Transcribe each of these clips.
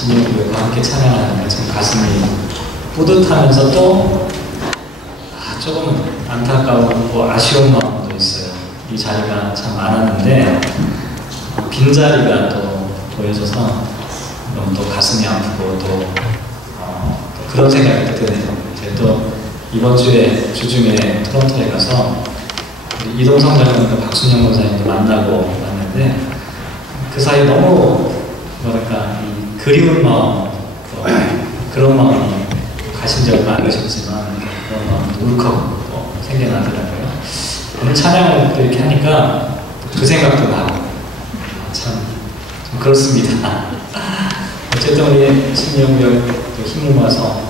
신령교회와 함께 찬양하니까 참 가슴이 뿌듯하면서 또 조금 안타까우고 아쉬운 마음도 있어요. 이 자리가 참 많았는데 빈자리가 또 보여져서 너무 또 가슴이 아프고 또 그런 생각이 드네요. 이제 또 이번 주에 주중에 토론토에 가서 이동성 장로님과 박순영 권사님도 만나고 왔는데 그 사이 너무 뭐랄까 이 그리운 마음 그런 마음이 가신 지 얼마 안 되셨지만 그런 마음도 울컥 또 생겨나더라고요. 오늘 찬양을 또 이렇게 하니까 그 생각도 나고 참 그렇습니다. 어쨌든 우리 신영교회 또 힘을 모아서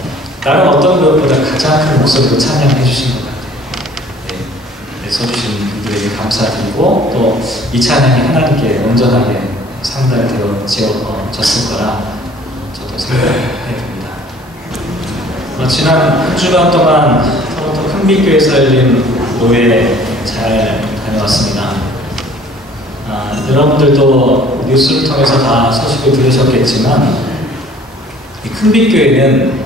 다른 어떤 것보다 가장 큰 목소리로 찬양해 주신 것 같아요. 네, 써주신 분들에게 감사드리고 또 이 찬양이 하나님께 온전하게 상달되어졌을 거라 저도 생각해 봅니다. 지난 한 주간 동안 토론토 큰빛교회에서 열린 노예 잘 다녀왔습니다. 여러분들도 뉴스를 통해서 다 소식을 들으셨겠지만 이 큰빛교회는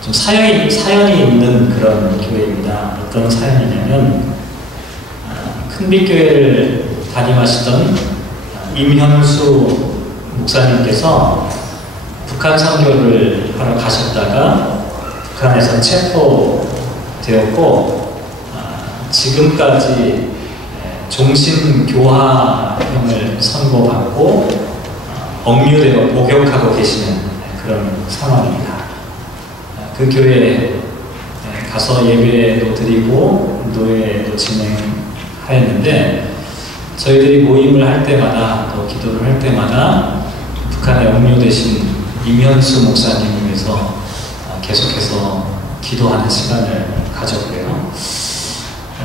좀 사연이 있는 그런 교회입니다. 어떤 사연이냐면 큰빛교회를 담임하시던 임현수 목사님께서 북한 선교를 하러 가셨다가 북한에서 체포되었고 지금까지 종신교화형을 선고받고 억류되어 복역하고 계시는 그런 상황입니다. 그 교회에 가서 예배도 드리고 노예도 진행하였는데 저희들이 모임을 할 때마다 또 기도를 할 때마다 북한에 억류되신 임현수 목사님을 위해서 계속해서 기도하는 시간을 가졌고요.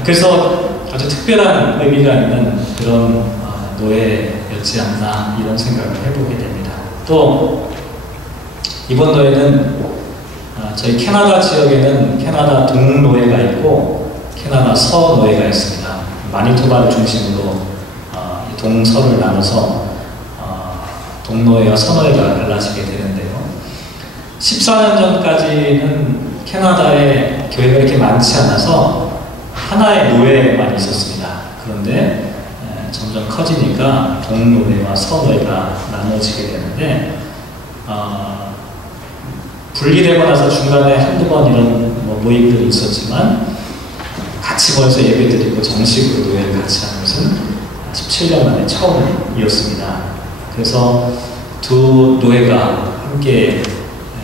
그래서 아주 특별한 의미가 있는 그런 노예였지 않나 이런 생각을 해보게 됩니다. 또 이번 노예는 저희 캐나다 지역에는 캐나다 동노예가 있고 캐나다 서노예가 있습니다. 마니토바를 중심으로 동서를 나눠서 동노예와 서노예가 갈라지게 되는데요. 14년 전까지는 캐나다에 교회가 이렇게 많지 않아서 하나의 노예만 있었습니다. 그런데 점점 커지니까 동노예와 서노예가 나눠지게 되는데 분리되고 나서 중간에 한두 번 이런 모임들이 있었지만 같이 모여서 예배드리고 정식으로 노예를 같이 하는 것은 17년 만에 처음이었습니다. 그래서 두 노예가 함께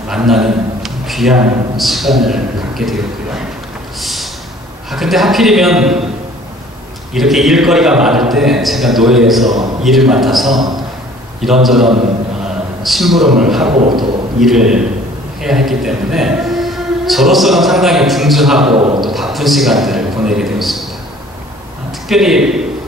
만나는 귀한 시간을 갖게 되었고요. 근데 하필이면 이렇게 일거리가 많을 때 제가 노예에서 일을 맡아서 이런저런 심부름을 하고 또 일을 해야 했기 때문에 저로서는 상당히 분주하고 또 바쁜 시간들을 보내게 되었습니다. 특별히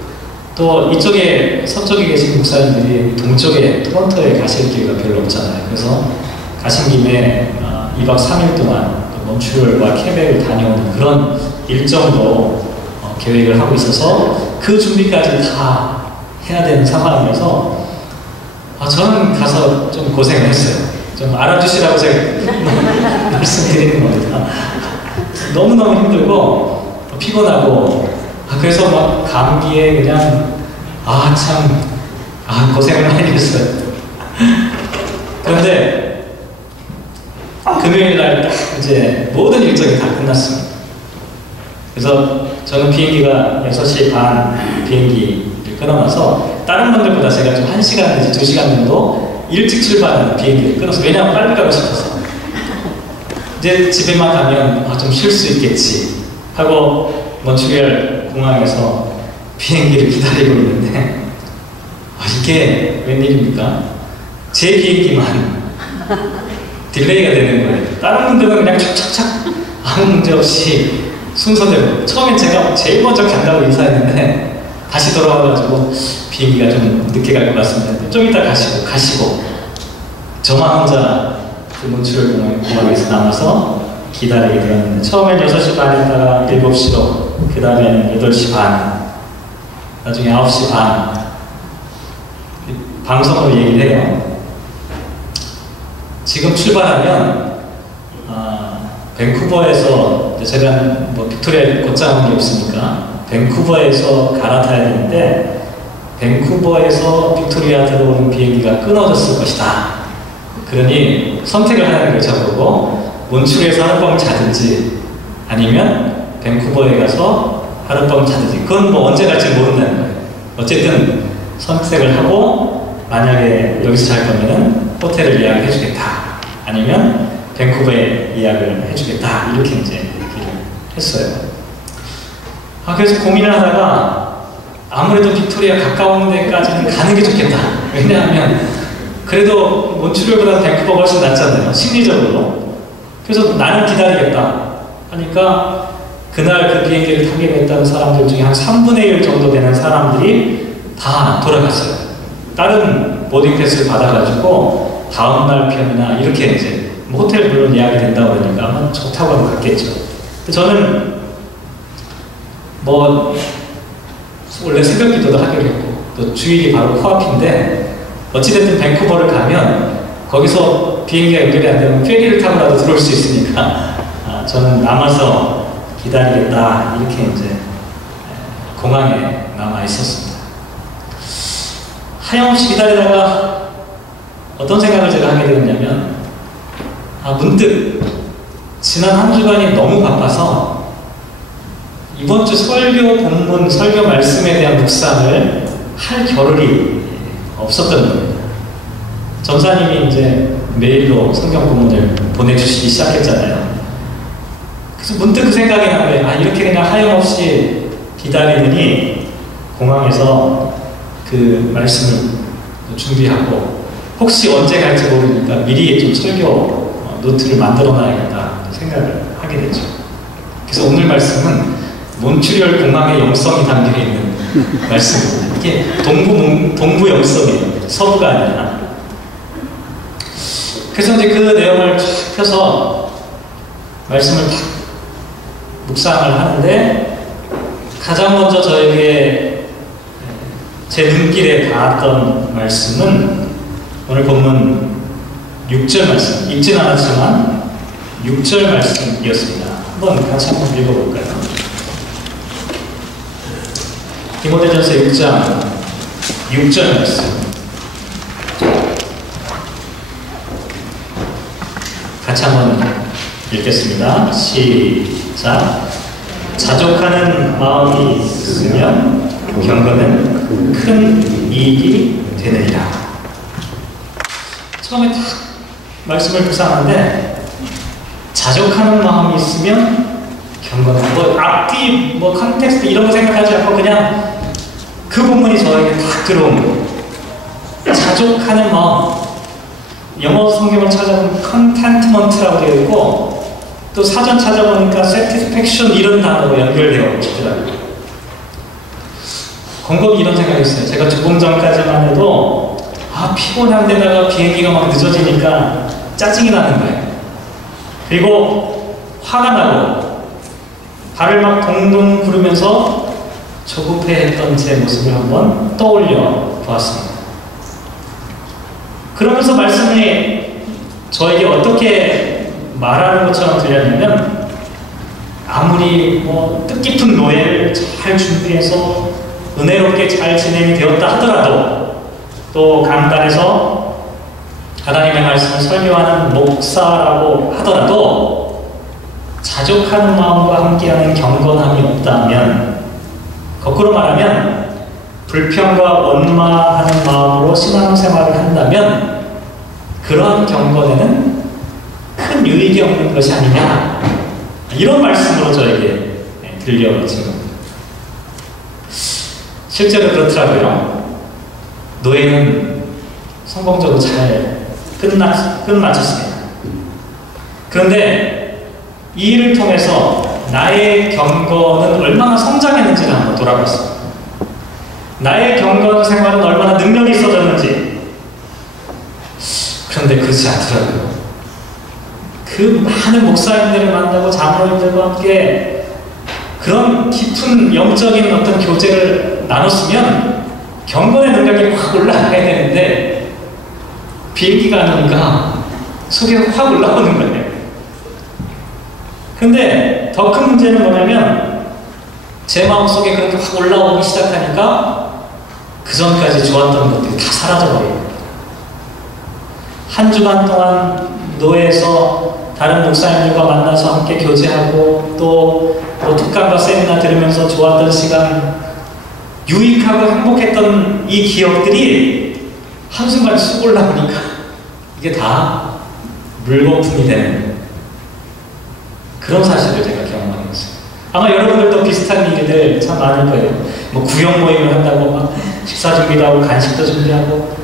또 이쪽에 서쪽에 계신 목사님들이 동쪽에 토론토에 가실 기회가 별로 없잖아요. 그래서 가신 김에 2박 3일 동안 몬트리올과 케벡을 다녀오는 그런 일정도 계획을 하고 있어서 그 준비까지 다 해야 되는 상황이어서 저는 가서 좀 고생을 했어요. 좀 알아주시라고 제가 말씀드리는 겁니다. 너무너무 힘들고 피곤하고 그래서 막 감기에 그냥 고생을 많이 했어요. 그런데 금요일 날 이제 모든 일정이 다 끝났습니다. 그래서 저는 비행기가 6시 반 비행기를 끊어놔서 다른 분들보다 제가 좀 1시간 내지 2시간 정도 일찍 출발하는 비행기를 끊었어요. 왜냐하면 빨리 가고 싶어서. 이제 집에만 가면 좀 쉴 수 있겠지 하고 몬트리올 공항에서 비행기를 기다리고 있는데 이게 웬일입니까? 제 비행기만 딜레이가 되는 거예요. 다른 분들은 그냥 착착착 아무 문제 없이 순서대로. 처음에 제가 제일 먼저 간다고 인사했는데 다시 돌아와가지고 비행기가 좀 늦게 갈 것 같습니다. 좀 이따 가시고 저만 혼자 그 몬트리올 공항에서 남아서 기다리게 되었는데 처음엔 6시 반에다가 7시로 그 다음에는 8시 반 나중에 9시 반 방송으로 얘기를 해요. 지금 출발하면 밴쿠버에서 제가 뭐 빅토리아에 곧장 게 없으니까 밴쿠버에서 갈아타야 되는데 밴쿠버에서 빅토리아 들어오는 비행기가 끊어졌을 것이다. 그러니 선택을 하는 거예요. 저보고 몬트리올에서 하룻밤을 자든지 아니면 밴쿠버에 가서 하룻밤을 자든지 그건 뭐 언제 갈지 모른다는 거예요. 어쨌든 선택을 하고 만약에 여기서 잘 거면은 호텔을 예약해 주겠다. 아니면 밴쿠버에 예약을 해주겠다. 이렇게 이제 얘기를 했어요. 그래서 고민을 하다가 아무래도 빅토리아 가까운 데까지는 가는 게 좋겠다. 왜냐하면 그래도 몬트리올보다 밴쿠버가 훨씬 낫잖아요. 심리적으로. 그래서 나는 기다리겠다 하니까 그날 그 비행기를 타게 됐다는 사람들 중에 한 3분의 1 정도 되는 사람들이 다 돌아갔어요. 다른 보딩 패스를 받아가지고 다음날 편이나 이렇게 이제 호텔 물론 예약이 된다고 그러니까 아마 좋다고 하고 갔겠죠. 근데 저는 뭐 원래 새벽 기도도 하기로 했고 또 주일이 바로 코앞인데 어찌됐든 밴쿠버를 가면 거기서 비행기가 연결이 안 되면 페리를 타고라도 들어올 수 있으니까 저는 남아서 기다리겠다 이렇게 이제 공항에 남아 있었습니다. 하염없이 기다리다가 어떤 생각을 제가 하게 되었냐면 문득 지난 한 주간이 너무 바빠서 이번 주 설교 본문, 설교 말씀에 대한 묵상을 할 겨를이 없었던 겁니다. 전사님이 이제 메일로 성경 본문을 보내주시기 시작했잖아요. 그래서 문득 그 생각이 난 거예요. 이렇게 그냥 하염없이 기다리느니 공항에서 그 말씀을 준비하고 혹시 언제 갈지 모르니까 미리 좀 설교 노트를 만들어 놔야겠다 생각을 하게 됐죠. 그래서 오늘 말씀은 몬트리올 공항의 영성이 담겨 있는 말씀입니다. 이게 동부 영성이에요. 서부가 아니라. 그래서 이제 그 내용을 쫙 펴서 말씀을 딱 묵상을 하는데 가장 먼저 저에게 제 눈길에 닿았던 말씀은 오늘 본문 6절 말씀, 읽진 않았지만 6절 말씀이었습니다. 한번 같이 한번 읽어볼까요? 디모데전서 6장 6절 말씀 같이 한번 읽겠습니다. 시작. 자족하는 마음이 있으면 경건은 큰 이익이 되느니라. 처음에 딱 말씀을 묵상하는데 자족하는 마음이 있으면 경건은 앞뒤 컨텍스트 이런 거 생각하지 않고 그냥 그 부분이 저에게 딱 들어온 거예요. 자족하는 마음. 영어 성경을 찾아보면 contentment라고 되어 있고 또 사전 찾아보니까 satisfaction 이런 단어로 연결되어 있더라고요. 곰곰이 이런 생각이 있어요. 제가 조금 전까지만 해도 피곤한 데다가 비행기가 막 늦어지니까 짜증이 나는 거예요. 그리고 화가 나고 발을 막 동동 구르면서 조급해했던 제 모습을 한번 떠올려 보았습니다. 그러면서 말씀이 저에게 어떻게 말하는 것처럼 들렸냐면, 아무리 뜻깊은 노예를 잘 준비해서 은혜롭게 잘 진행이 되었다 하더라도, 또 강단에서 하나님의 말씀을 설교하는 목사라고 하더라도 자족하는 마음과 함께하는 경건함이 없다면, 거꾸로 말하면 불평과 원망하는 마음으로 신앙생활을 한다면 그러한 경건에는 큰 유익이 없는 것이 아니냐, 이런 말씀으로 저에게 들려오는 겁니다. 실제로 그렇더라고요. 노예는 성공적으로 잘 끝마쳤습니다. 그런데 이 일을 통해서 나의 경건은 얼마나 성장했는지를 한번 돌아봤습니다. 나의 경건 생활은 얼마나 능력이 있어졌는지. 그런데 그렇지 않더라고요. 그 많은 목사님들을 만나고 장로님들과 함께 그런 깊은 영적인 어떤 교제를 나눴으면 경건의 능력이 확 올라가야 되는데, 비행기가 안 오니까 속에 확 올라오는 거예요. 근데 더 큰 문제는 뭐냐면, 제 마음속에 그렇게 확 올라오기 시작하니까 그 전까지 좋았던 것들이 다 사라져버려요. 한 주간 동안 노예에서 다른 목사님들과 만나서 함께 교제하고 또 특강과 세미나 들으면서 좋았던 시간, 유익하고 행복했던 이 기억들이 한순간 쑥 올라오니까 이게 다 물거품이 되는 그런 사실을 제가 경험하는 거죠. 아마 여러분들도 비슷한 일들 참 많을 거예요. 구역 모임을 한다고 막 식사 준비도 하고 간식도 준비하고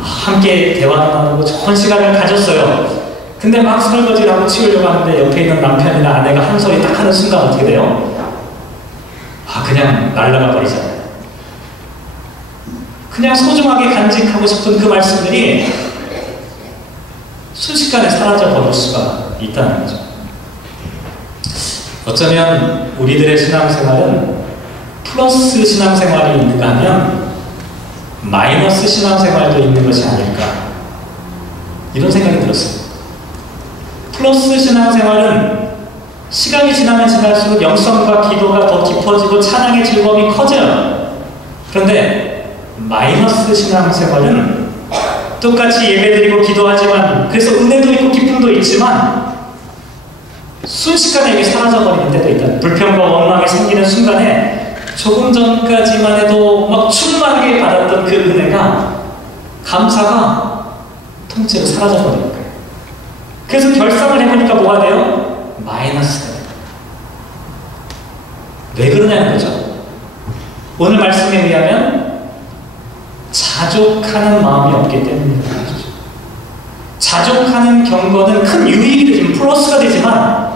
함께 대화도 나누고 좋은 시간을 가졌어요. 근데 막 설거지를 하고 치우려고 하는데 옆에 있는 남편이나 아내가 한 소리 딱 하는 순간 어떻게 돼요? 그냥 날아가 버리잖아요. 그냥 소중하게 간직하고 싶은 그 말씀들이 순식간에 사라져 버릴 수가 있다는 거죠. 어쩌면 우리들의 신앙생활은 플러스 신앙생활이 있는가 하면 마이너스 신앙생활도 있는 것이 아닐까, 이런 생각이 들었어요. 플러스 신앙생활은 시간이 지나면 지날수록 영성과 기도가 더 깊어지고 찬양의 즐거움이 커져요. 그런데 마이너스 신앙생활은 똑같이 예배드리고 기도하지만, 그래서 은혜도 있고 기쁨도 있지만 순식간에 이게 사라져버리는 때도 있다. 불평과 원망이 생기는 순간에 조금 전까지만 해도 막 충만하게 받았던 그 은혜가, 감사가 통째로 사라져버리는 거예요. 그래서 결산을 해보니까 뭐가 돼요? 마이너스가 돼요. 왜 그러냐는 거죠. 오늘 말씀에 의하면 자족하는 마음이 없기 때문입니다. 자족하는 경건은 큰 유익이 되지만, 플러스가 되지만,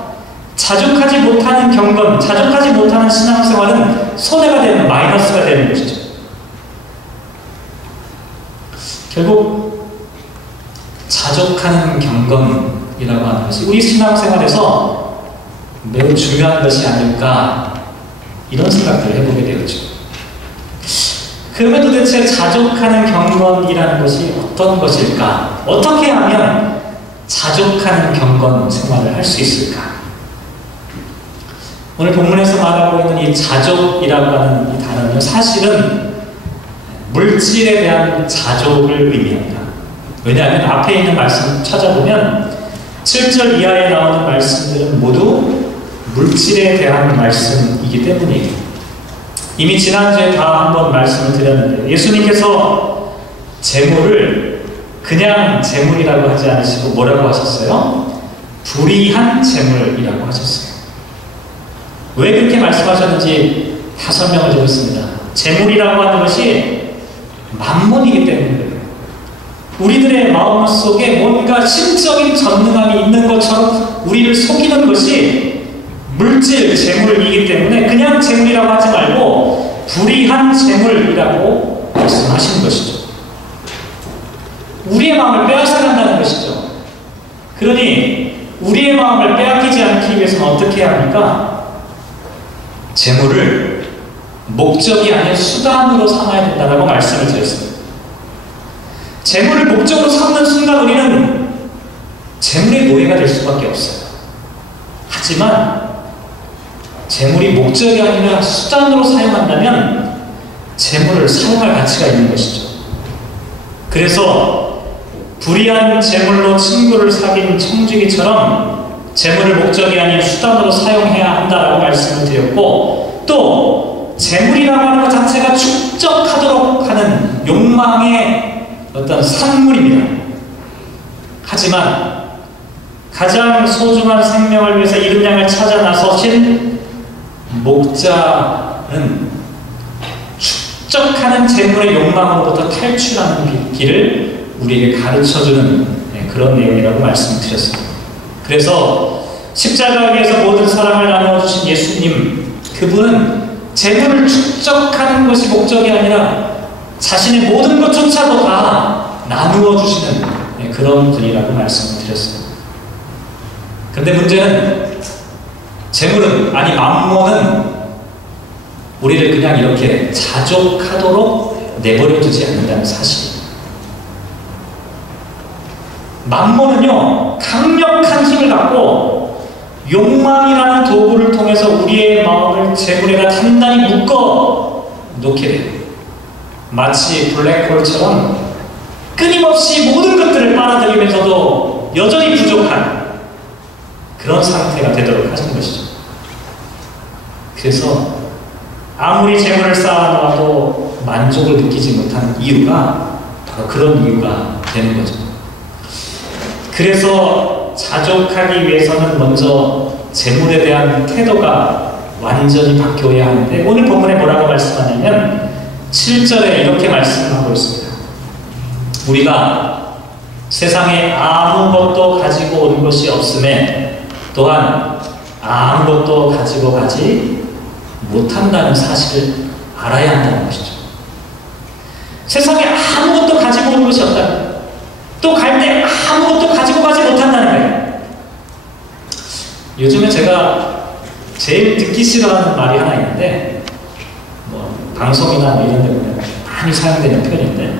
자족하지 못하는 경건, 자족하지 못하는 신앙생활은 손해가 되는, 마이너스가 되는 것이죠. 결국 자족하는 경건이라고 하는 것이 우리 신앙생활에서 매우 중요한 것이 아닐까, 이런 생각들을 해보게 되었죠. 그러면 도대체 자족하는 경건이라는 것이 어떤 것일까? 어떻게 하면 자족하는 경건 생활을 할 수 있을까? 오늘 본문에서 말하고 있는 이 자족이라고 하는 이 단어는 사실은 물질에 대한 자족을 의미합니다. 왜냐하면 앞에 있는 말씀 찾아보면 7절 이하에 나오는 말씀들은 모두 물질에 대한 말씀이기 때문이에요. 이미 지난주에 다 한번 말씀을 드렸는데, 예수님께서 재물을 그냥 재물이라고 하지 않으시고 뭐라고 하셨어요? 불의한 재물이라고 하셨어요. 왜 그렇게 말씀하셨는지 다 설명을 드렸습니다. 재물이라고 하는 것이 만몬이기 때문이에요. 우리들의 마음속에 뭔가 심적인 전능함이 있는 것처럼 우리를 속이는 것이 물질, 재물이기 때문에 그냥 재물이라고 하지 말고 불의한 재물이라고 말씀하시는 것이죠. 우리의 마음을 빼앗아간다는 것이죠. 그러니 우리의 마음을 빼앗기지 않기 위해서는 어떻게 해야 합니까? 재물을 목적이 아닌 수단으로 삼아야 된다고 말씀을 드렸습니다. 재물을 목적으로 삼는 순간 우리는 재물의 노예가 될 수밖에 없어요. 하지만 재물이 목적이 아니라 수단으로 사용한다면 재물을 사용할 가치가 있는 것이죠. 그래서 불의한 재물로 친구를 사귄 청지기처럼 재물을 목적이 아닌 수단으로 사용해야 한다라고 말씀을 드렸고, 또 재물이라고 하는 것 자체가 축적하도록 하는 욕망의 어떤 산물입니다. 하지만 가장 소중한 생명을 위해서 이른 양을 찾아 나서신 목자는 축적하는 재물의 욕망으로부터 탈출하는 길을 우리에게 가르쳐주는 그런 내용이라고 말씀드렸습니다. 그래서 십자가 위에서 모든 사랑을 나누어주신 예수님, 그분은 재물을 축적하는 것이 목적이 아니라 자신의 모든 것조차도 다 나누어 주시는 그런 분이라고 말씀을 드렸습니다. 그런데 문제는 재물은, 아니 mammon은 우리를 그냥 이렇게 자족하도록 내버려 두지 않는다는 사실입니다. mammon은요, 강력한 힘을 갖고 욕망이라는 도구를 통해서 우리의 마음을 재물에다 단단히 묶어 놓게 돼요. 마치 블랙홀처럼 끊임없이 모든 것들을 빨아들이면서도 여전히 부족한 그런 상태가 되도록 하신 것이죠. 그래서 아무리 재물을 쌓아놓아도 만족을 느끼지 못하는 이유가 바로 그런 이유가 되는 거죠. 그래서 자족하기 위해서는 먼저 재물에 대한 태도가 완전히 바뀌어야 하는데, 오늘 본문에 뭐라고 말씀하냐면 7절에 이렇게 말씀하고 있습니다. 우리가 세상에 아무것도 가지고 온 것이 없음에 또한 아무것도 가지고 가지 못한다는 사실을 알아야 한다는 것이죠. 세상에 아무것도 가지고 온 것이 없다. 또 갈 때 아무것도 가지고 가지 못한다는 거예요. 요즘에 제가 제일 듣기 싫어하는 말이 하나 있는데, 뭐 방송이나 뭐 이런 데 보면 많이 사용되는 표현인데,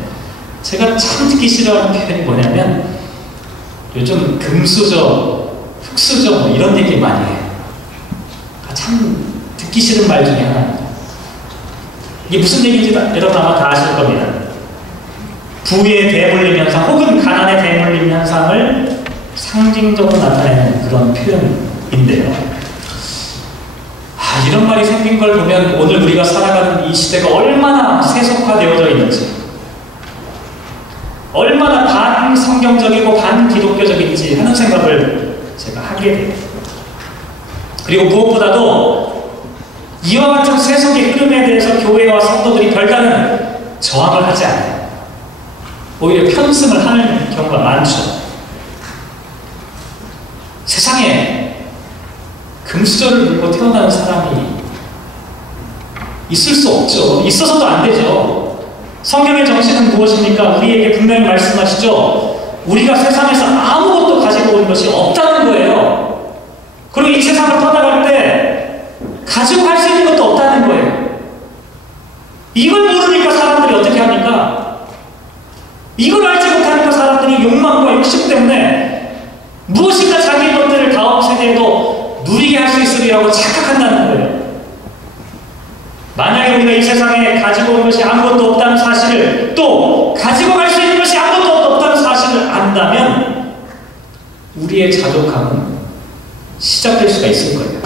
제가 참 듣기 싫어하는 표현이 뭐냐면 요즘 금수저, 흙수저 뭐 이런 얘기 많이 해요. 참 듣기 싫은 말 중에 하나입니다. 이게 무슨 얘기인지 여러분 아마 다 아실 겁니다. 부의 대물림 현상 혹은 가난의 대물림 현상을 상징적으로 나타내는 그런 표현인데요. 이런 말이 생긴 걸 보면 오늘 우리가 살아가는 이 시대가 얼마나 세속화되어져 있는지, 얼마나 반성경적이고 반기독교적인지 하는 생각을 제가 하게 돼요. 그리고 무엇보다도 이와 같은 세속의 흐름에 대해서 교회와 성도들이 별다른 저항을 하지 않아요. 오히려 편승을 하는 경우가 많죠. 세상에 금수저를 물고 태어나는 사람이 있을 수 없죠. 있어서도 안 되죠. 성경의 정신은 무엇입니까? 우리에게 분명히 말씀하시죠. 우리가 세상에서 아무것도 가지고 온 것이 없다는 거예요. 그리고 이 세상을 떠나갈 때 가지고 갈 수 있는 것도 없다는 거예요. 이걸 모르니까 사람들이 어떻게 합니까? 이걸 알지 못하니까 사람들이 욕망과 욕심 때문에 무엇인가 자기 것들을 다음 세대에도 누리게 할 수 있으리라고 착각한다는 거예요. 만약에 우리가 이 세상에 가지고 온 것이 아무것도 없다는 사실을, 또 가지고 갈 수 있는 것이 아무것도 없다는 사실을 안다면 우리의 자족함은 시작될 수가 있을 거예요.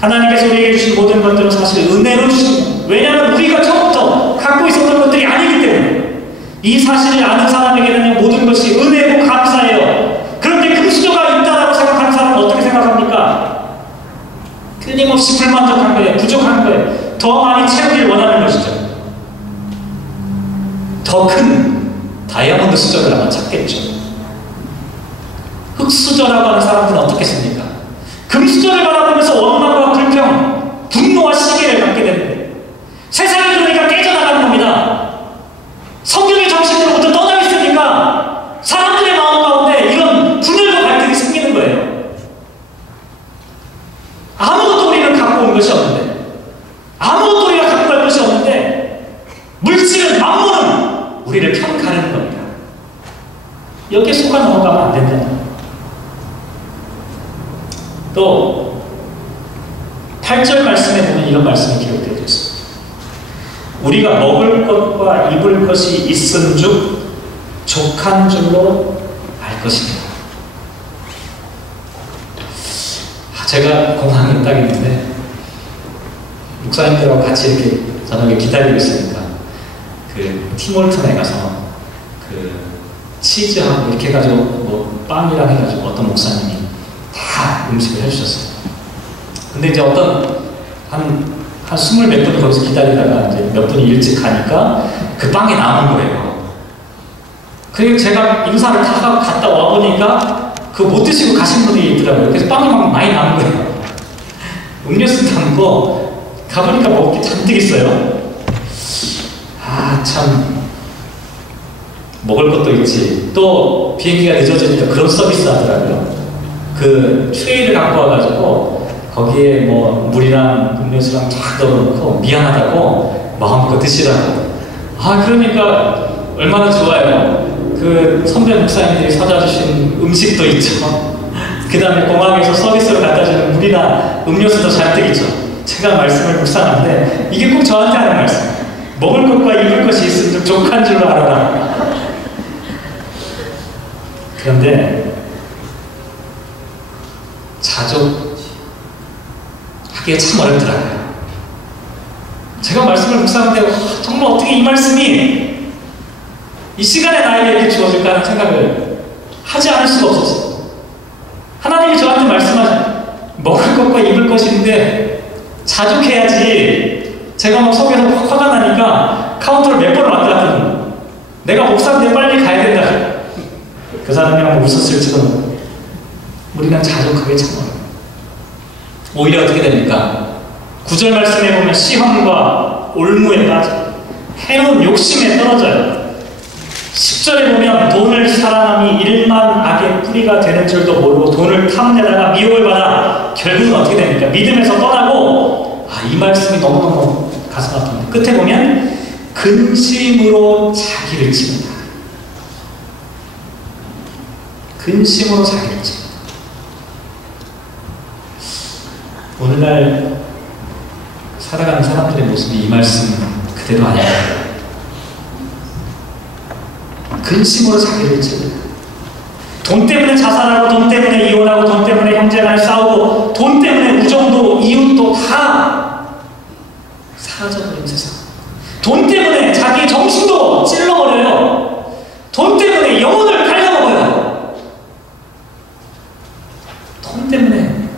하나님께서 우리에게 주신 모든 것들은 사실 은혜로 주신 거예요. 왜냐하면 우리가 처음부터 갖고 있었던 것들이 아니기 때문에. 이 사실을 아는 사람에게는 모든 것이 은혜고 감사해요. 그런데 금수저가 있다라고 생각하는 사람은 어떻게 생각합니까? 끊임없이 불만족한 거예요. 부족한 거예요. 더 많이 채우기를 원하는 것이죠. 더 큰 다이아몬드 수저를 아마 찾겠죠. 흙수저라고 하는 사람들은 어떻겠습니까? 금수저를 바라보면서 원망과 불평, 분노와 시기를 갖게 되는 거예요. 세상이 그러니까 깨져나가는 겁니다. 성경의 정신으로부터 떠나 있으니까 사람들의 마음 가운데 이런 분열과 갈등이 생기는 거예요. 아무것도 우리는 갖고 온 것이 없는데, 아무것도 우리가 갖고 갈 것이 없는데, 물질은, mammon은 우리를 평가하는 겁니다. 여기에 속아 넘어가면 또 8절 말씀에 보면 이런 말씀이 기록되어 있습니다. 우리가 먹을 것과 입을 것이 있은즉 족한 줄로 알 것입니다. 제가 공항에 딱 있는데 목사님들하고 같이 이렇게 저녁에 기다리고 있으니까 그 팀홀튼에 가서 그 치즈하고 이렇게 해가지고 뭐 빵이랑 해가지고 어떤 목사님이 다 음식을 해주셨어요. 근데 이제 어떤 한 20몇 분이 거기서 기다리다가 이제 몇 분이 일찍 가니까 그 빵이 남은 거예요. 그리고 제가 인사를 다 하고 갔다 와보니까 그거 못 드시고 가신 분이 있더라고요. 그래서 빵이 막 많이 남은 거예요. 음료수 담고 가보니까 먹을 게 잔뜩 있어요. 아, 참 먹을 것도 있지. 또 비행기가 늦어지니까 그런 서비스 하더라고요. 그 트레이를 갖고 와가지고 거기에 뭐 물이랑 음료수랑 쫙 넣어놓고 미안하다고 마음껏 드시라고. 아, 그러니까 얼마나 좋아요. 그 선배 목사님들이 사다 주신 음식도 있죠. 그 다음에 공항에서 서비스로 갖다 주는 물이나 음료수도 잔뜩 있죠. 제가 말씀을 묵상하는데 이게 꼭 저한테 하는 말씀. 먹을 것과 입을 것이 있으면 족한 줄로 알아라. 그런데 자족하기가 참 어렵더라고요. 제가 말씀을 묵상하는데 정말 어떻게 이 말씀이 이 시간에 나에게 이렇게 주어질까 하는 생각을 하지 않을 수가 없었어요. 하나님이 저한테 말씀하신 먹을 것과 입을 것인데 자족해야지. 제가 막 속에서 확 화가 나니까 카운터를 몇 번을 왔다 갔다 하는 내가 목사인데 빨리 가야 된다. 그 사람이 막 웃었을지도 모르고 우리가 자족하게 참 어려워요. 오히려 어떻게 됩니까? 9절 말씀에 보면 시험과 올무에 빠져 해놓은 욕심에 떨어져요. 10절에 보면 돈을 사랑함이 일만 악의 뿌리가 되는 줄도 모르고 돈을 탐내다가 미혹을 받아 결국은 어떻게 됩니까? 믿음에서 떠나고 이 말씀이 너무너무 가슴 아픕니다. 끝에 보면 근심으로 자기를 칩니다. 근심으로 자기를 칩니다. 오늘날 살아가는 사람들의 모습이 이 말씀 그대로 아닐까요? 근심으로 자기를 칩니다. 돈 때문에 자살하고 돈 때문에 이혼하고 돈 때문에 형제간에 싸우고 돈 때문에 우정도 이웃도 다 사라져버린 세상. 돈 때문에 자기의 정신도 찔러버려요. 돈 때문에 영혼을 갈려먹어요. 돈 때문에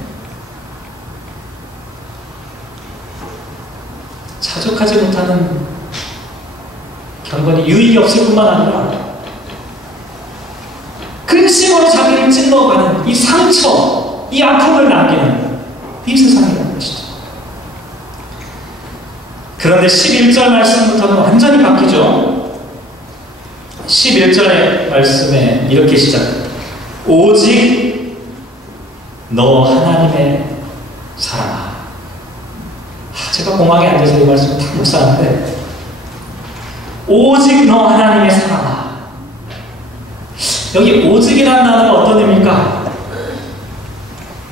자족하지 못하는 경건이 유익이 없을 뿐만 아니라 근심으로 자기를 찔러가는 이 상처, 이 아픔을 남기는 이 세상이라는 것이죠. 그런데 11절 말씀부터는 완전히 바뀌죠. 11절의 말씀에 이렇게 시작합니다. 오직 너 하나님의 사랑아. 제가 공항에 앉아서 이 말씀을 딱 묵상하는데 오직 너 하나님의 사랑아. 여기 오직이라는 단어가 어떤 의미입니까?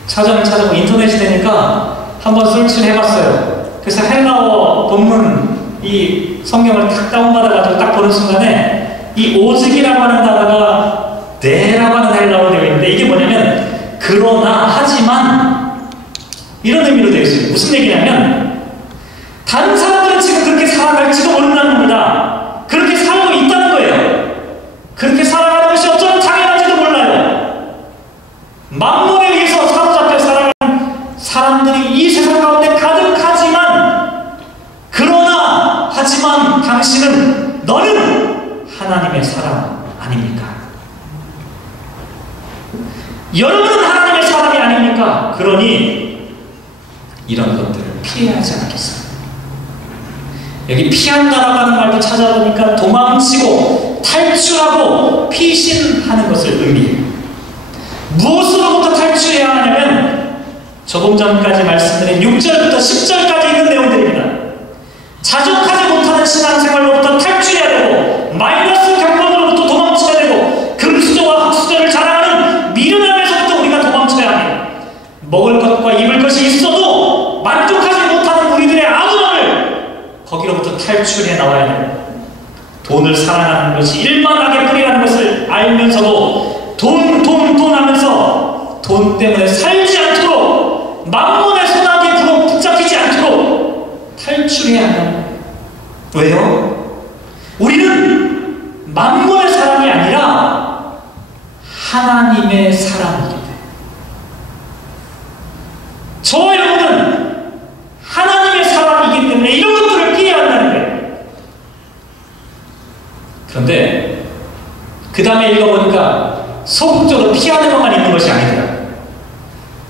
찾아보고 인터넷이 되니까 한번 설치를 해봤어요. 그래서 헬라어 본문 이 성경을 딱 다운받아가지고 딱 보는 순간에 이 오직이라고 하는 단어가 네라고 하는 헬라어로 되어 있는데 이게 뭐냐면 그러나 하지만 이런 의미로 되어 있어요. 무슨 얘기냐면 다른 사람들은 지금 그렇게 살아갈지도 모른다는 겁니다. 그렇게 살고 있다는 거예요. 그렇게 살아가는 것이 어쩌면 당연한지도 몰라요. 만물에 의해서 사로잡혀 살아가는 사람들이 이 세상 가운데 가득하지만 그러나 하지만 당신은 너는 하나님의 사람 아닙니까? 여러분은 하나님의 사람이 아닙니까? 그러니 이런 것들을 피해야 하지 않겠습니까? 여기 피한다라고 하는 말도 찾아보니까 도망치고 탈출하고 피신하는 것을 의미해요. 무엇으로부터 탈출해야 하냐면 조금 전까지 말씀드린 6절부터 10절까지 있는 내용들입니다. 자족하지 못하는 신앙생활로부터 탈출해야 되고 마이너스 경건으로부터 도망쳐야 되고 금수저와 흑수저를 자랑하는 미련함에서부터 우리가 도망쳐야 해요. 먹을 탈출해 나와야 돼요. 돈을 사랑하는 것이 일만하게 뿌리라는 것을 알면서도 돈 하면서 돈 때문에 살지 않도록 만몬의 소나기에 붙잡히지 않도록 탈출해야 한다. 왜요? 우리는 만몬의 사람이 아니라 하나님의 사람이기 때문에. 저와 여러분은 하나님의 사람이기 때문에 이런 것들을 피해야 한다는 거예요. 그런데 그 다음에 읽어보니까 소극적으로 피하는 것만 있는 것이 아니더라.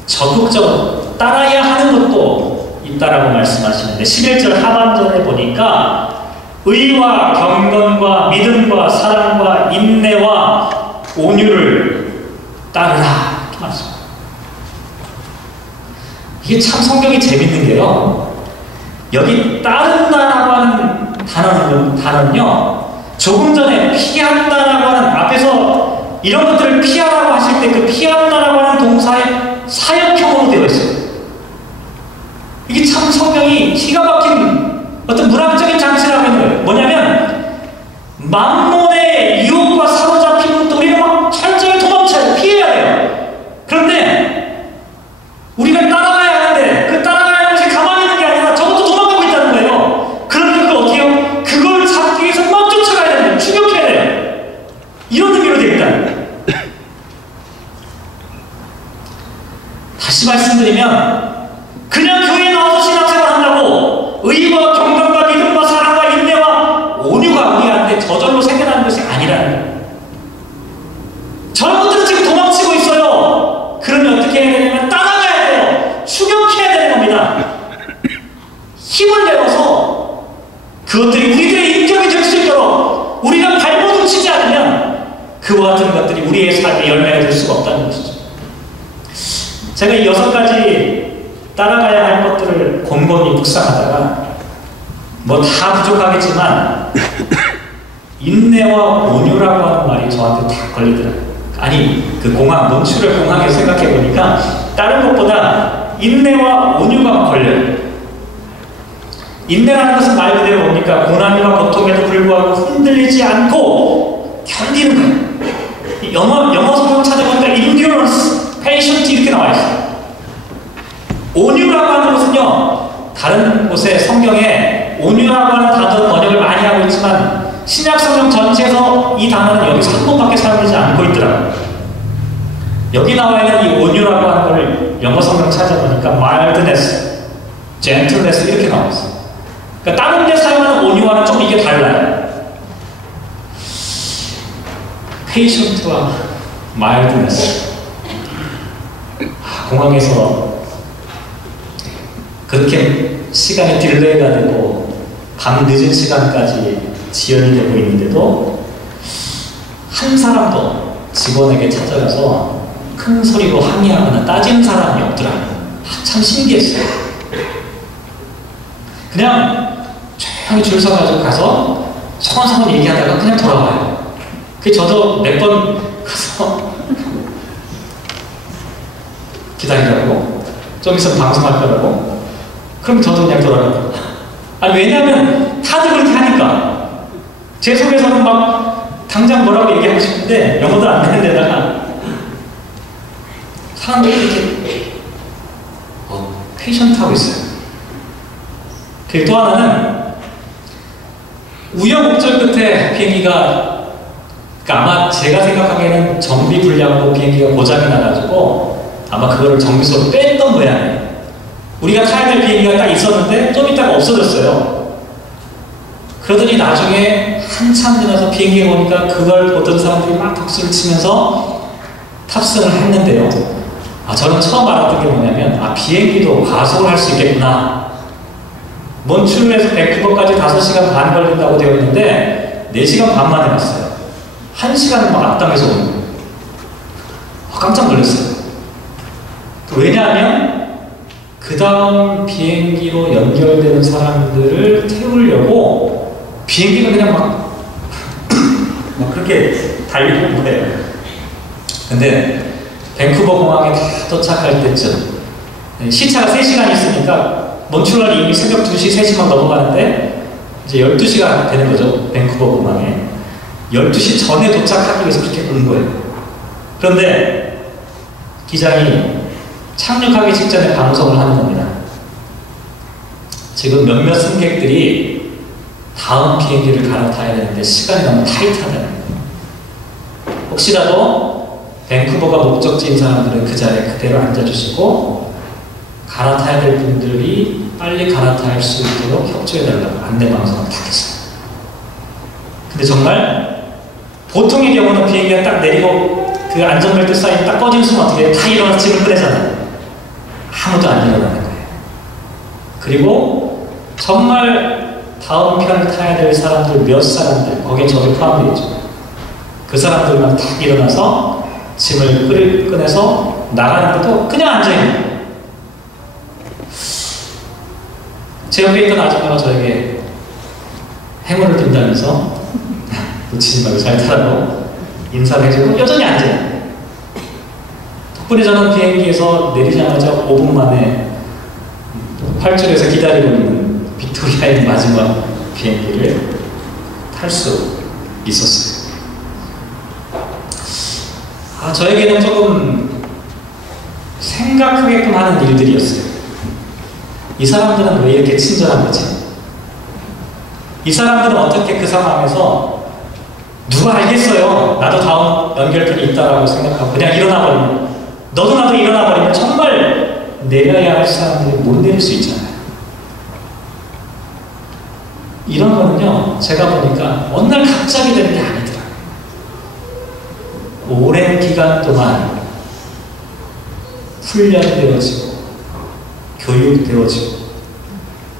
적극적으로 따라야 하는 것도 있다라고 말씀하시는데 11절 하반절에 보니까 의와 경건과 믿음과 사랑과 인내와 온유를 따르라 이렇게 말씀합니다. 이게 참 성경이 재밌는 게요, 여기 따른다라고 하는 단어는요 조금 전에 피한다라고 하는 앞에서 이런 것들을 피하라고 하실 때 그 피한다라고 하는 동사의 사역형으로 되어 있어요. 이게 참 성경이 기가 막힌 어떤 문학적인 장치라고 하는 거예요. 뭐냐면 만몬의 유혹과 사로잡힌 것도 우리가 막 철저히 도망쳐야 돼요. 피해야 돼요. 그런데 우리가 따라가야 하는데 그 따라가야 하는 것이 가만히 있는 게 아니라 저것도 도망가고 있다는 거예요. 그러면 그걸 어떻게 해요? 그걸 잡기 위해서 막 쫓아가야 돼요. 추격해야 돼요. 이런 의미로 되어 있다는 거예요. 다시 말씀드리면 그냥 교회에 나와서 신앙생활 한다고 의와 경건과 믿음과 사랑과 인내와 온유가 우리한테 저절로 생겨나는 것이 아니라는 거예요. 저런 것들은 지금 도망치고 있어요. 그러면 어떻게 해야 되냐면 따라가야 돼요. 추격해야 되는 겁니다. 힘을 내어서 그것들이 우리들의 인격이 될 수 있도록 우리가 발버둥 치지 않으면 그와 같은 것들이 우리의 삶의 열매가 될 수가 없다는 것이죠. 제가 이 6가지 따라가야 할 것들을 곰곰이 묵상하다가 뭐 다 부족하겠지만 인내와 온유라고 하는 말이 저한테 다 걸리더라고요. 아니 그 공학, 논술을 공학에 생각해 보니까 다른 것보다 인내와 온유가 걸려요. 인내라는 것은 말 그대로 뭡니까? 고난과 고통에도 불구하고 흔들리지 않고 견디는 거예요. 영어 성경 찾아보니까 endurance, patience 이렇게 나와 있어요. 온유라고 하는 것은요, 다른 곳에 성경에 온유라고 하는 단어 번역을 많이 하고 있지만 신약 성경 전체에서 이 단어는 여기서 한 번밖에 사용되지 않고 있더라고요. 여기 나와 있는 이 온유라고 하는 걸 영어 성경 찾아보니까 mildness, gentleness 이렇게 나와 있어요. 그러니까 다른 데 사용하는 온유와는 좀 이게 달라요. patient와 mildness. 공항에서 그렇게 시간이 딜레이가 되고 밤 늦은 시간까지 지연이 되고 있는데도 한 사람도 직원에게 찾아가서 큰 소리로 항의하거나 따지는 사람이 없더라고요. 참 신기했어요. 그냥 조용히 줄 서가지고 가서 서건서건 얘기하다가 그냥 돌아와요. 저도 몇 번 가서 기다리라고, 좀 있으면 방송할 거라고, 그럼 저도 그냥 돌아가요. 아니 왜냐면 다들 그렇게 하니까 제 속에서는 막 당장 뭐라고 얘기하고 싶은데 영어도 안 되는 데다가 사람들이 이렇게 페이션트하고 있어요. 그리고 또 하나는 우여곡절 끝에 비행기가, 그러니까 아마 제가 생각하기에는 정비 불량으로 비행기가 고장이 나가지고 아마 그거를 정비소로 뺐던 모양이에요. 우리가 타야 될 비행기가 딱 있었는데 좀 있다가 없어졌어요. 그러더니 나중에 한참 지나서 비행기에 오니까 그걸 보던 사람들이 막 박수를 치면서 탑승을 했는데요. 저는 처음 알았던 게 뭐냐면 비행기도 과속을 할 수 있겠구나. 몬트리올에서 밴쿠버까지 5시간 반 걸린다고 되어 있는데 4시간 반 만에 갔어요. 1시간을 막 앞당겨서 오는 거예요. 깜짝 놀랐어요. 왜냐하면 그 다음 비행기로 연결되는 사람들을 태우려고 비행기가 그냥 막 그렇게 달리고 온 거예요. 근데 밴쿠버 공항에 다 도착할 때쯤 시차가 3시간이 있으니까 몬트리올이 이미 새벽 2시, 3시만 넘어가는데 이제 12시가 되는 거죠. 밴쿠버 공항에. 12시 전에 도착하기 위해서 그렇게 온 거예요. 그런데 기장이 착륙하기 직전에 방송을 하는 겁니다. 지금 몇몇 승객들이 다음 비행기를 갈아타야 되는데 시간이 너무 타이트하다는 거예요. 혹시라도 밴쿠버가 목적지인 사람들은 그 자리에 그대로 앉아주시고 갈아타야 될 분들이 빨리 갈아탈 수 있도록 협조해달라고 안내방송을 다 했어요. 근데 정말 보통의 경우는 비행기가 딱 내리고 그 안전벨트 사인 딱 꺼진 순간 어떻게 다 일어나서 짐을 꺼내잖아요. 아무도 안 일어나는 거예요. 그리고 정말 다음 편을 타야 될 사람들 몇 사람들, 거기에 저도 포함되어 있죠. 그 사람들만 딱 일어나서 짐을 꺼내서 나가는데도 그냥 앉아있는 거예요. 제 옆에 있던 아줌마가 저에게 행운을 빈다면서 놓치지 말고 잘 타라고 인사를 해주고 여전히 앉아요. 덕분에 저는 비행기에서 내리자마자 5분 만에 활주로에서 기다리고 있는 빅토리아의 마지막 비행기를 탈 수 있었어요. 저에게는 조금 생각하게끔 하는 일들이었어요. 이 사람들은 왜 이렇게 친절한 거지? 이 사람들은 어떻게 그 상황에서 누가 알겠어요. 나도 다음 연결편이 있다라고 생각하고 그냥 일어나버리면, 너도 나도 일어나버리면 정말 내려야 할 사람들이 못 내릴 수 있잖아요. 이런 거는요, 제가 보니까 어느 날 갑자기 되는 게 아니더라고요. 오랜 기간 동안 훈련되어지고 교육되어지고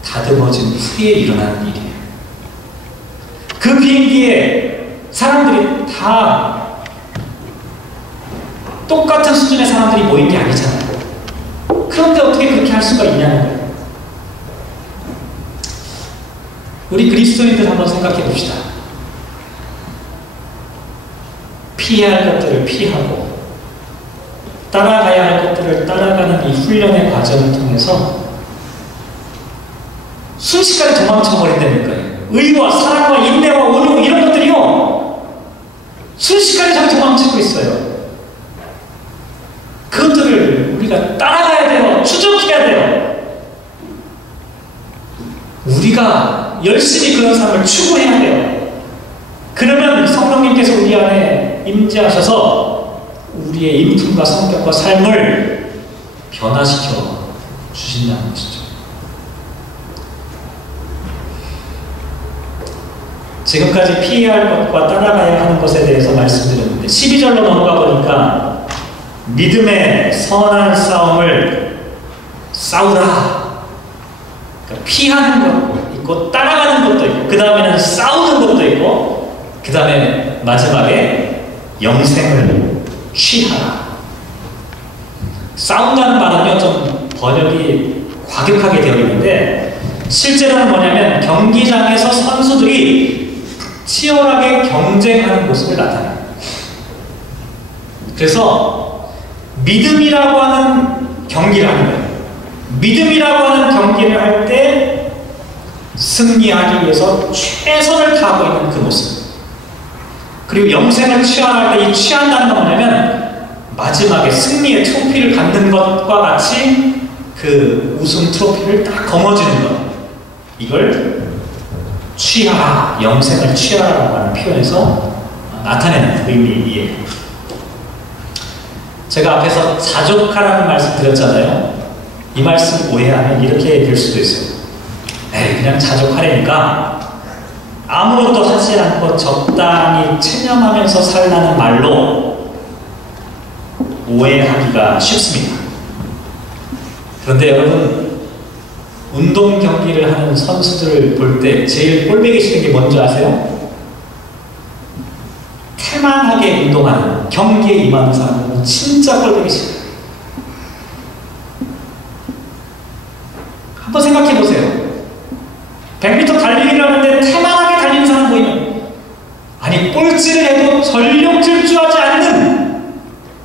다듬어진 후에 일어나는 일이에요. 그 비행기에 사람들이 다 똑같은 수준의 사람들이 모인 게 아니잖아요. 그런데 어떻게 그렇게 할 수가 있냐는 거예요. 우리 그리스도인들 한번 생각해 봅시다. 피해야 할 것들을 피하고 따라가야 할 것들을 따라가는 이 훈련의 과정을 통해서 순식간에 도망쳐버린다니까요. 의와 사랑과 인내와 온유 이런 것들이요, 순식간에 저기 도망치고 있어요. 그것들을 우리가 따라가야 돼요. 추적해야 돼요. 우리가 열심히 그런 삶을 추구해야 돼요. 그러면 성령님께서 우리 안에 임재하셔서 우리의 인품과 성격과 삶을 변화시켜 주신다는 것이죠. 지금까지 피해야 할 것과 따라가야 하는 것에 대해서 말씀드렸는데 12절로 넘어가 보니까 믿음의 선한 싸움을 싸우라. 그러니까 피하는 것도 있고 따라가는 것도 있고 그 다음에는 싸우는 것도 있고 그 다음에 마지막에 영생을 취하라. 싸운다는 말은요 좀 번역이 과격하게 되어 있는데 실제로는 뭐냐면 경기장에서 선수들이 치열하게 경쟁하는 모습을 나타내요. 그래서 믿음이라고 하는 경기를 하는 거예요. 믿음이라고 하는 경기를 할 때 승리하기 위해서 최선을 다하고 있는 그 모습. 그리고 영생을 취할 때 이 취한다는 건 뭐냐면 마지막에 승리의 트로피를 갖는 것과 같이 그 우승 트로피를 딱 거머쥐는 것. 이걸 취하라, 영생을 취하라고 하는 표현에서 나타내는 의미이에요. 제가 앞에서 자족하라는 말씀 드렸잖아요. 이 말씀 오해하면 이렇게 될 수도 있어요. 에이, 그냥 자족하려니까 아무것도 하지 않고 적당히 체념하면서 살라는 말로 오해하기가 쉽습니다. 그런데 여러분, 운동 경기를 하는 선수들을 볼 때 제일 꼴보기 싫은 게 뭔지 아세요? 태만하게 운동하는, 경기에 임하는 사람은 진짜 꼴보기 싫어요. 한번 생각해 보세요. 100m 달리기를 하는데 태만하게 달리는 사람 보이면, 아니 꼴찌를 해도 전력 질주하지 않는,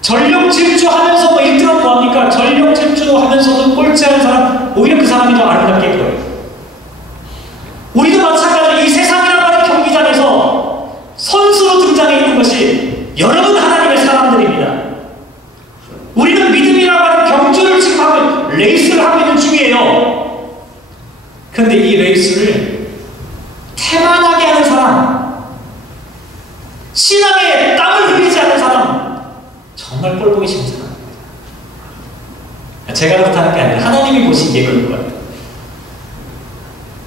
전력 질주하면서 뭐 1등은 뭐합니까? 전력 질주하면서도 꼴찌하는 사람, 오히려 그 사람이 더 아름답게 보여요. 우리도 마찬가지로 레이스를 하고 있는 중이에요. 그런데 이 레이스를 태만하게 하는 사람, 신앙에 땀을 흘리지 않는 사람, 정말 꼴 보기 싫은 사람. 제가 그렇다는 게 아니라 하나님이 보시기에 그럴 거예요.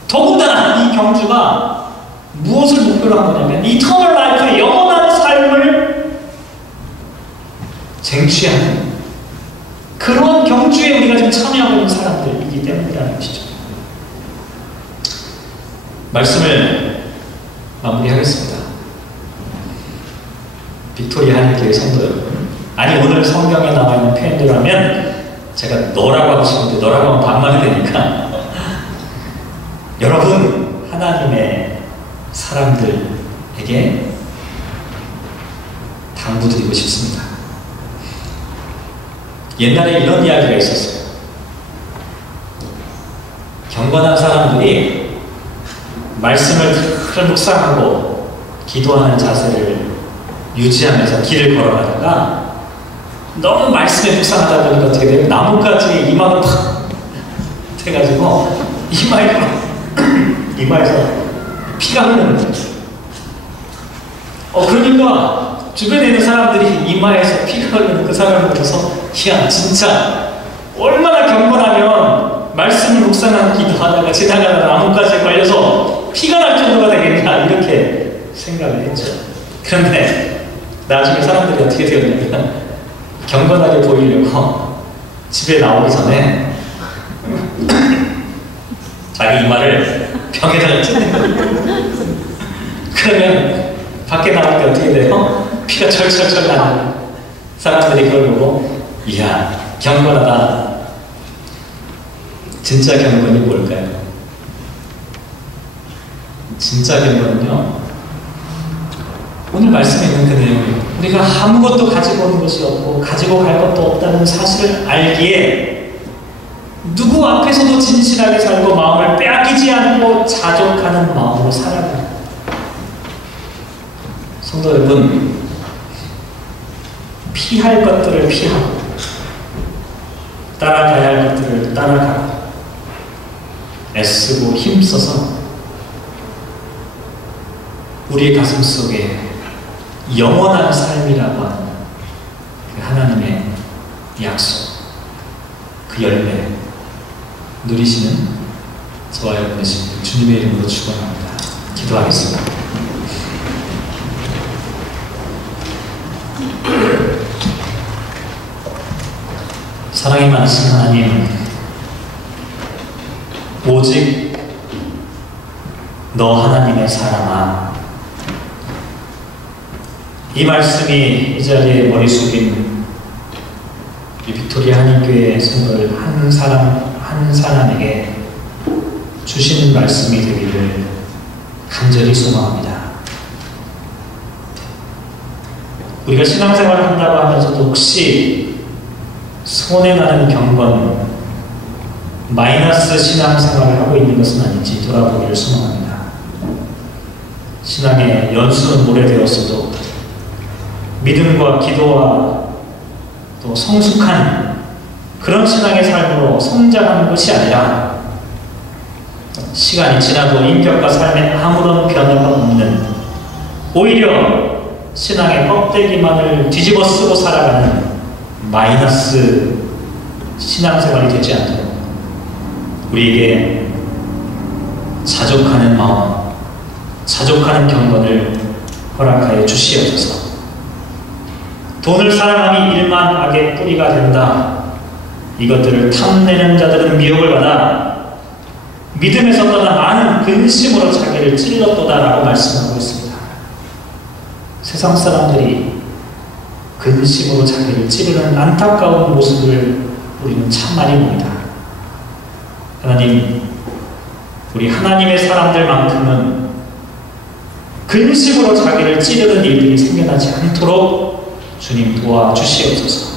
더군다나 이 경주가 무엇을 목표로 한 거냐면 이터널 라이프의 영원한 삶을 쟁취하는 그런 경주에 우리가 지금 참여하고 있는 사람들이기 때문이라는 것이죠. 말씀을 마무리하겠습니다. 빅토리아 한인교회 성도 여러분, 아니 오늘 성경에 나와 있는 표현대로 하면 제가 너라고 하고 싶은데 너라고 하면 반말이 되니까 여러분 하나님의 사람들에게 당부드리고 싶습니다. 옛날에 이런 이야기가 있었어요. 경건한 사람들이 말씀을 늘 묵상하고 기도하는 자세를 유지하면서 길을 걸어가다가 너무 말씀에 묵상하다 보니까 어떻게 돼요? 나뭇가지에 이마가 팍 해가지고 이마에서 피가 흐르는 거예요. 그러니까 주변에 있는 사람들이 이마에서 피가 흐르는 그 사람을 보면서 야 진짜 얼마나 경건하면 말씀을 묵상하고 기도하다가 지나가다가 나뭇가지에 걸려서 피가 날 정도가 되겠냐 이렇게 생각을 했죠. 그런데 나중에 사람들이 어떻게 되었냐면 경건하게 보이려고 집에 나오기 전에 자기 이마를 벽에다가 찢는 거예요. 그러면 밖에 나올 때 어떻게 돼요? 피가 철철철 나는 사람들이 그걸 보고 이야 경건하다. 진짜 경건이 뭘까요? 진짜 경건은요, 오늘 말씀에 있는 그 내용이에요. 우리가 아무것도 가지고 오는 것이 없고 가지고 갈 것도 없다는 사실을 알기에 누구 앞에서도 진실하게 살고 마음을 빼앗기지 않고 자족하는 마음으로 살아가요. 성도 여러분, 피할 것들을 피하고 따라가야 할 것들을 따라가고 애쓰고 힘써서 우리의 가슴 속에 영원한 삶이라고 하는 그 하나님의 약속, 그 열매 누리시는 저와 여러분 되시길 주님의 이름으로 축원합니다. 기도하겠습니다. 사랑이 많으신 하나님, 오직 너 하나님의 사랑아, 이 말씀이 이 자리에 머리 숙인 이 빅토리아 한인교회 성도들 한 사람 한 사람에게 주시는 말씀이 되기를 간절히 소망합니다. 우리가 신앙생활을 한다고 하면서도 혹시 손해나는 경건, 마이너스 신앙생활을 하고 있는 것은 아닌지 돌아보기를 소망합니다. 신앙의 연수는 오래되었어도 믿음과 기도와 또 성숙한 그런 신앙의 삶으로 성장하는 것이 아니라 시간이 지나도 인격과 삶에 아무런 변화가 없는, 오히려 신앙의 껍데기만을 뒤집어 쓰고 살아가는 마이너스 신앙생활이 되지 않도록 우리에게 자족하는 마음, 자족하는 경건을 허락하여 주시옵소서. 돈을 사랑함이 일만 악의 뿌리가 된다. 이것들을 탐내는 자들은 미혹을 받아 믿음에서 떠나 많은 근심으로 자기를 찔렀도다라고 말씀하고 있습니다. 세상 사람들이 근심으로 자기를 찌르는 안타까운 모습을 우리는 참 많이 봅니다. 하나님, 우리 하나님의 사람들만큼은 근심으로 자기를 찌르는 일들이 생겨나지 않도록 주님 도와주시옵소서.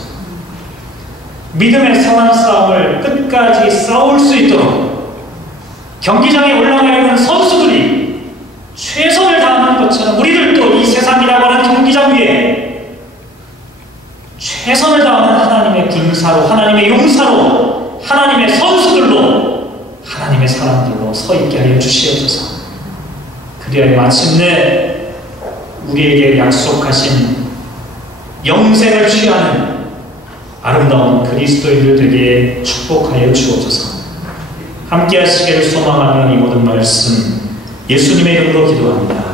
믿음의 선한 싸움을 끝까지 싸울 수 있도록 경기장에 올라가 있는 선수들이 최선을 다하는 것처럼 우리들도 이 세상이라고 하는 경기장 위에 최선을 다하는 하나님의 군사로, 하나님의 용사로, 하나님 있게 하여 주시옵소서. 그리하여 마침내 우리에게 약속하신 영생을 취하는 아름다운 그리스도인들 되게 축복하여 주옵소서. 함께 하시기를 소망하며 이 모든 말씀 예수님의 이름으로 기도합니다.